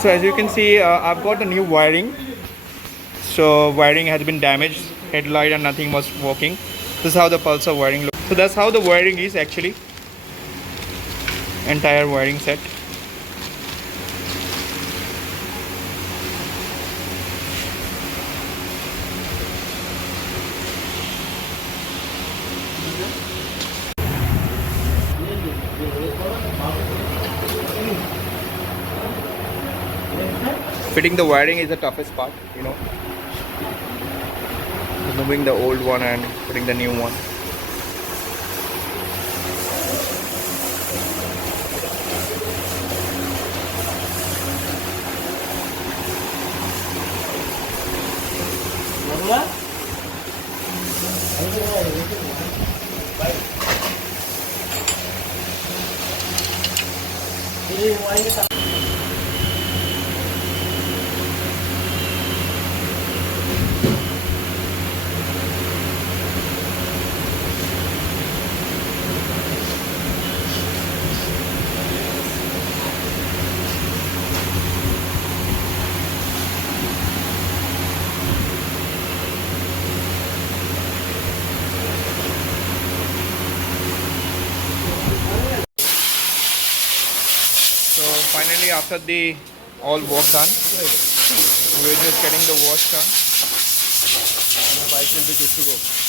So as you can see, I've got the new wiring. So wiring has been damaged, headlight and nothing was working. This is how the Pulsar wiring looks. So that's how the wiring is actually. Entire wiring set. Fitting the wiring is the toughest part, you know. Removing the old one and putting the new one. So finally, after the all work done, we're just getting the wash done and the bike will be good to go.